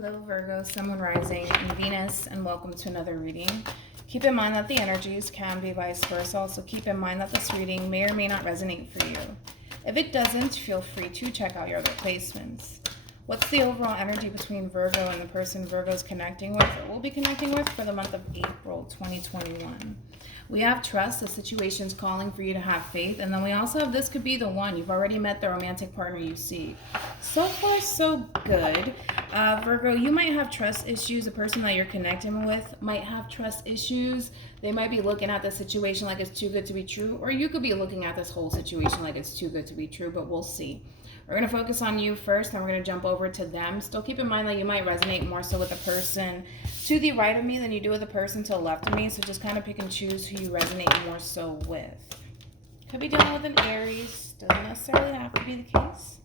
Hello Virgo, Sun, Moon, Rising, and Venus, and welcome to another reading. Keep in mind that the energies can be vice versa. Also keep in mind that this reading may or may not resonate for you. If it doesn't, feel free to check out your other placements. What's the overall energy between Virgo and the person Virgo is connecting with or will be connecting with for the month of April 2021? We have trust, the situation's calling for you to have faith, and then we also have this could be the one. You've already met the romantic partner you seek. So far, so good. Virgo, you might have trust issues. The person that you're connecting with might have trust issues. They might be looking at the situation like it's too good to be true, or you could be looking at this whole situation like it's too good to be true, but we'll see. We're going to focus on you first, and we're going to jump over to them. Still keep in mind that you might resonate more so with the person to the right of me than you do with the person to the left of me, so just kind of pick and choose who you resonate more so with. Could be dealing with an Aries. Doesn't necessarily have to be the case.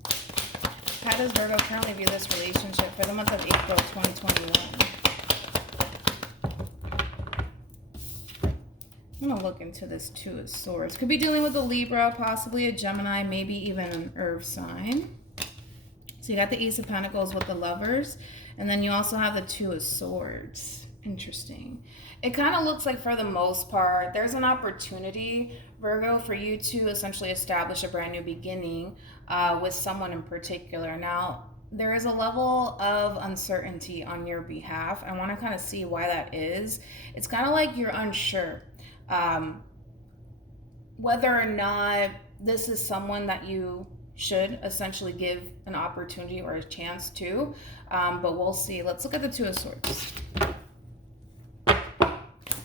How does Virgo currently view this relationship for the month of April 2021? I'm going to look into this Two of Swords. Could be dealing with a Libra, possibly a Gemini, maybe even an Earth sign. So you got the Ace of Pentacles with the Lovers, and then you also have the Two of Swords. Interesting. It kind of looks like for the most part, there's an opportunity, Virgo, for you to essentially establish a brand new beginning with someone in particular. Now, there is a level of uncertainty on your behalf. I want to kind of see why that is. It's kind of like you're unsure whether or not this is someone that you should essentially give an opportunity or a chance to, but we'll see. Let's look at the Two of Swords.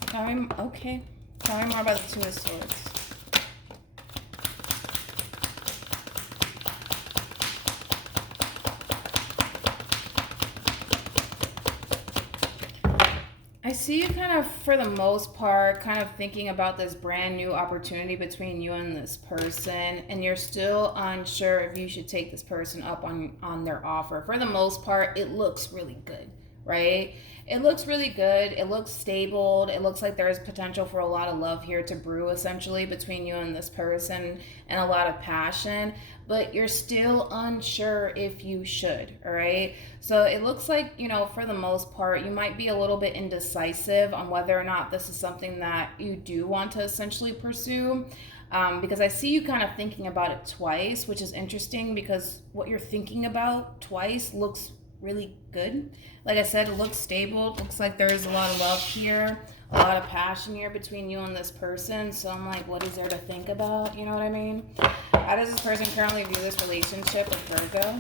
Tell me more about the Two of Swords. I see you kind of, for the most part, kind of thinking about this brand new opportunity between you and this person, and you're still unsure if you should take this person up on their offer. For the most part, it looks really good, right? It looks really good. It looks stable. It looks like there's potential for a lot of love here to brew, essentially, between you and this person, and a lot of passion, but you're still unsure if you should, all right? So it looks like, you know, for the most part, you might be a little bit indecisive on whether or not this is something that you do want to essentially pursue, because I see you kind of thinking about it twice, which is interesting because what you're thinking about twice looks really good. Like I said, it looks stable. It looks like there's a lot of love here, a lot of passion here between you and this person. So I'm like, what is there to think about? You know what I mean? How does this person currently view this relationship with Virgo?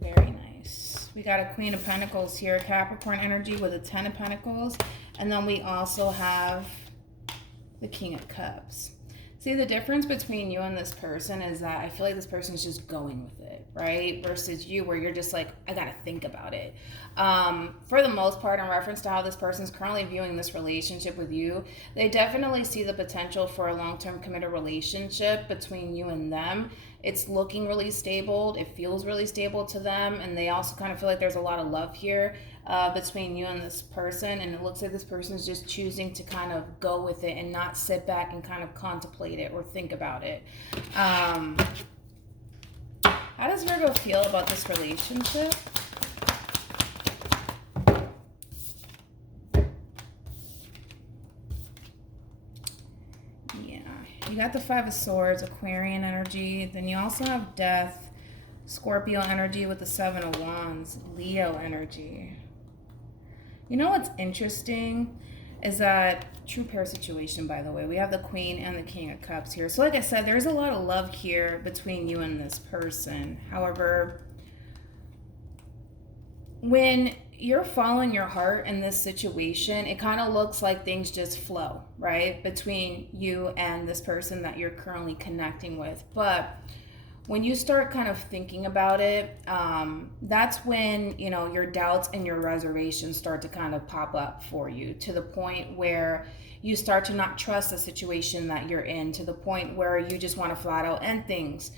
Very nice. We got a Queen of Pentacles here, Capricorn energy with a Ten of Pentacles. And then we also have the King of Cups. See, the difference between you and this person is that I feel like this person is just going with it, right? Versus you, where you're just like, I gotta think about it. For the most part, in reference to how this person is currently viewing this relationship with you, they definitely see the potential for a long-term committed relationship between you and them. It's looking really stable. It feels really stable to them. And they also kind of feel like there's a lot of love here between you and this person. And it looks like this person is just choosing to kind of go with it and not sit back and kind of contemplate it or think about it. How does Virgo feel about this relationship? You got the Five of Swords, Aquarian energy. Then you also have Death, Scorpio energy with the Seven of Wands, Leo energy. You know what's interesting is that true pair situation, by the way. We have the Queen and the King of Cups here. So like I said, there's a lot of love here between you and this person. However, when you're following your heart in this situation, it kind of looks like things just flow, right? Between you and this person that you're currently connecting with. But when you start kind of thinking about it, that's when, you know, your doubts and your reservations start to kind of pop up for you, to the point where you start to not trust the situation that you're in, to the point where you just want to flat out end things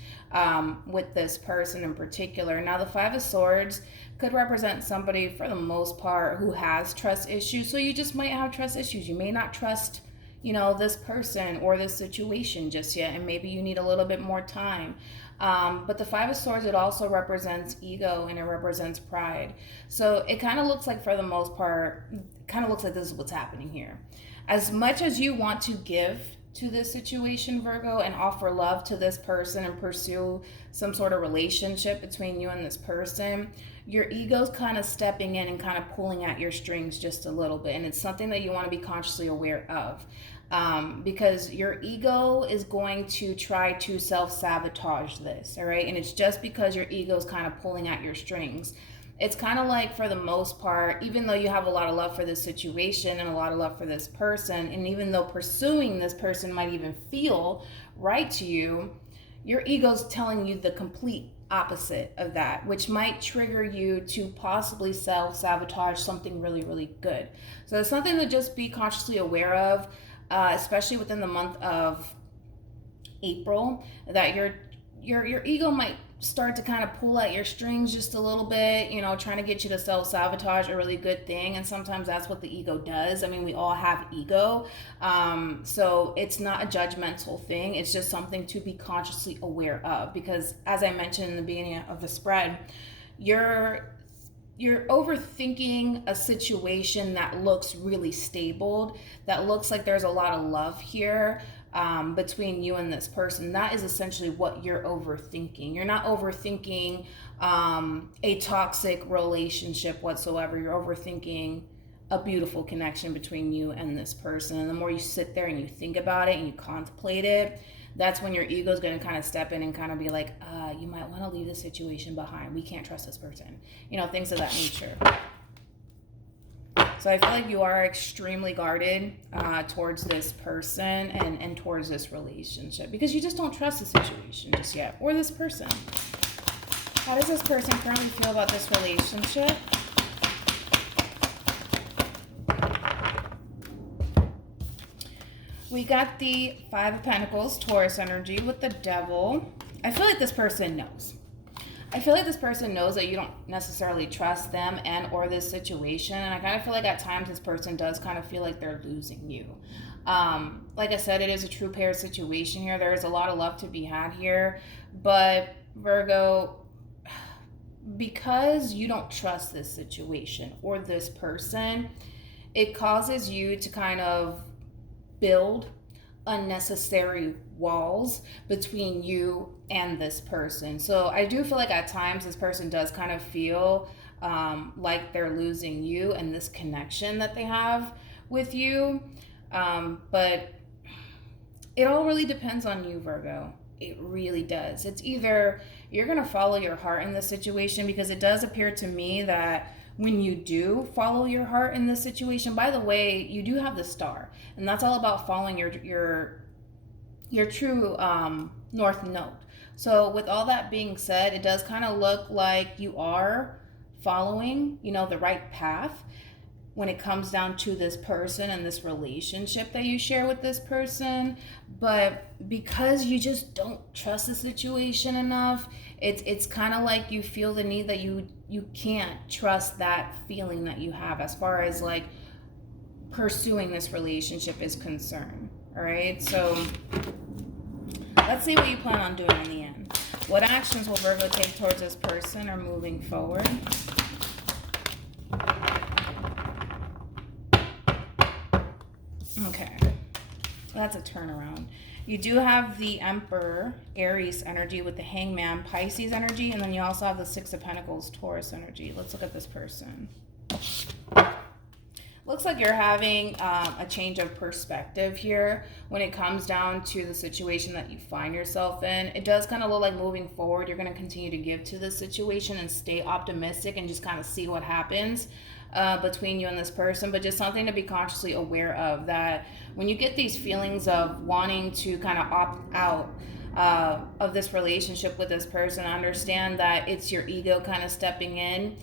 with this person in particular. Now, the Five of Swords could represent somebody, for the most part, who has trust issues. So you just might have trust issues. You may not trust, you know, this person or this situation just yet, and maybe you need a little bit more time. But the Five of Swords, it also represents ego and it represents pride. So it kind of looks like, for the most part, kind of looks like this is what's happening here. As much as you want to give to this situation, Virgo, and offer love to this person and pursue some sort of relationship between you and this person, your ego's kind of stepping in and kind of pulling at your strings just a little bit. And it's something that you want to be consciously aware of. Because your ego is going to try to self-sabotage this, all right? And it's just because your ego is kind of pulling at your strings. It's kind of like, for the most part, even though you have a lot of love for this situation and a lot of love for this person, and even though pursuing this person might even feel right to you, your ego's telling you the complete opposite of that, which might trigger you to possibly self-sabotage something really, really good. So it's something to just be consciously aware of. Especially within the month of April, that your ego might start to kind of pull at your strings just a little bit, you know, trying to get you to self-sabotage a really good thing. And sometimes that's what the ego does. I mean, we all have ego. So it's not a judgmental thing. It's just something to be consciously aware of, because as I mentioned in the beginning of the spread, you're overthinking a situation that looks really stable, that looks like there's a lot of love here between you and this person. That is essentially what you're overthinking. You're not overthinking a toxic relationship whatsoever. You're overthinking a beautiful connection between you and this person. And the more you sit there and you think about it and you contemplate it, that's when your ego is going to kind of step in and kind of be like, you might want to leave the situation behind. We can't trust this person. You know, things of that nature. So I feel like you are extremely guarded towards this person and towards this relationship, because you just don't trust the situation just yet, or this person. How does this person currently feel about this relationship? We got the Five of Pentacles, Taurus energy with the Devil. I feel like this person knows. I feel like this person knows that you don't necessarily trust them and or this situation. And I kind of feel like at times this person does kind of feel like they're losing you. Like I said, it is a true pair situation here. There is a lot of love to be had here. But Virgo, because you don't trust this situation or this person, it causes you to kind of build unnecessary walls between you and this person. So I do feel like at times this person does kind of feel like they're losing you and this connection that they have with you. But it all really depends on you, Virgo. It really does. It's either you're going to follow your heart in this situation, because it does appear to me that when you do follow your heart in this situation, by the way, you do have the Star, and that's all about following your true north node. So with all that being said, it does kind of look like you are following, you know, the right path when it comes down to this person and this relationship that you share with this person. But because you just don't trust the situation enough, it's kind of like you feel the need that you can't trust that feeling that you have as far as like pursuing this relationship is concerned. All right, so let's see what you plan on doing in the end. What actions will Virgo take towards this person or moving forward? Okay, that's a turnaround. You do have the Emperor, Aries energy with the Hangman, Pisces energy, and then you also have the Six of Pentacles, Taurus energy. Let's look at this person. Looks like you're having a change of perspective here when it comes down to the situation that you find yourself in. It does kind of look like moving forward, you're going to continue to give to this situation and stay optimistic and just kind of see what happens between you and this person. But just something to be consciously aware of, that when you get these feelings of wanting to kind of opt out of this relationship with this person, understand that it's your ego kind of stepping in,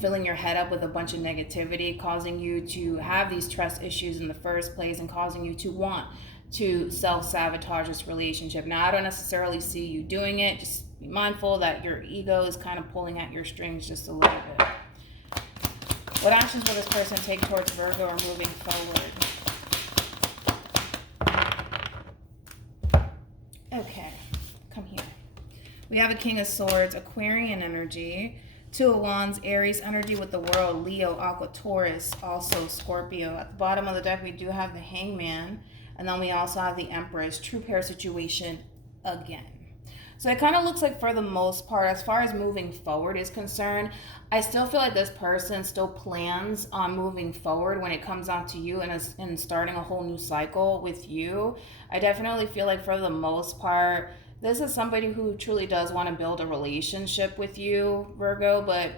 filling your head up with a bunch of negativity, causing you to have these trust issues in the first place and causing you to want to self-sabotage this relationship. Now, I don't necessarily see you doing it. Just be mindful that your ego is kind of pulling at your strings just a little bit. What actions will this person take towards Virgo or moving forward? Okay, come here. We have a King of Swords, Aquarian energy. Two of Wands, Aries energy with the World, Leo, Aqua, Taurus, also Scorpio. At the bottom of the deck, we do have the Hangman. And then we also have the Empress, true pair situation again. So it kind of looks like for the most part, as far as moving forward is concerned, I still feel like this person still plans on moving forward when it comes down to you and starting a whole new cycle with you. I definitely feel like for the most part, this is somebody who truly does want to build a relationship with you, Virgo, but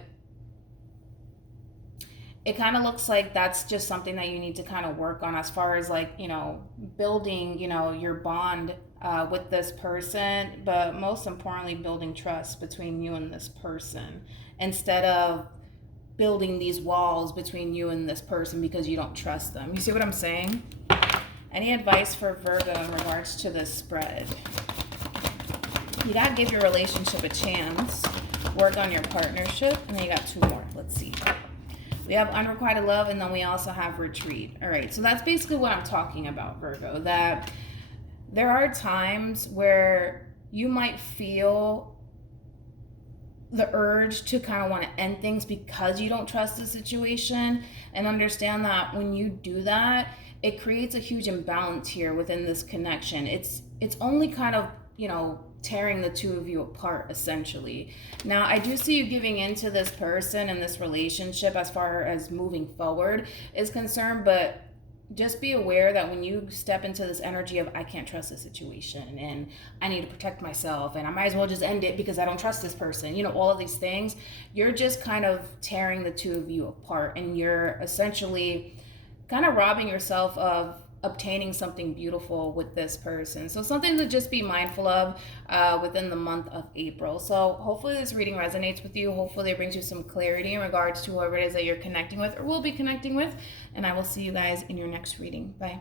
it kind of looks like that's just something that you need to kind of work on as far as like, you know, building, you know, your bond with this person, but most importantly, building trust between you and this person instead of building these walls between you and this person because you don't trust them. You see what I'm saying? Any advice for Virgo in regards to this spread? You got to give your relationship a chance, work on your partnership, and then you got two more. Let's see. We have unrequited love, and then we also have retreat. All right, so that's basically what I'm talking about, Virgo, that there are times where you might feel the urge to kind of want to end things because you don't trust the situation, and understand that when you do that, it creates a huge imbalance here within this connection. It's only kind of, you know, tearing the two of you apart, essentially. Now, I do see you giving into this person and this relationship as far as moving forward is concerned, but just be aware that when you step into this energy of I can't trust this situation and I need to protect myself and I might as well just end it because I don't trust this person, you know, all of these things, you're just kind of tearing the two of you apart, and you're essentially kind of robbing yourself of obtaining something beautiful with this person. So something to just be mindful of within the month of April. So hopefully this reading resonates with you. Hopefully it brings you some clarity in regards to whoever it is that you're connecting with or will be connecting with. And I will see you guys in your next reading. Bye.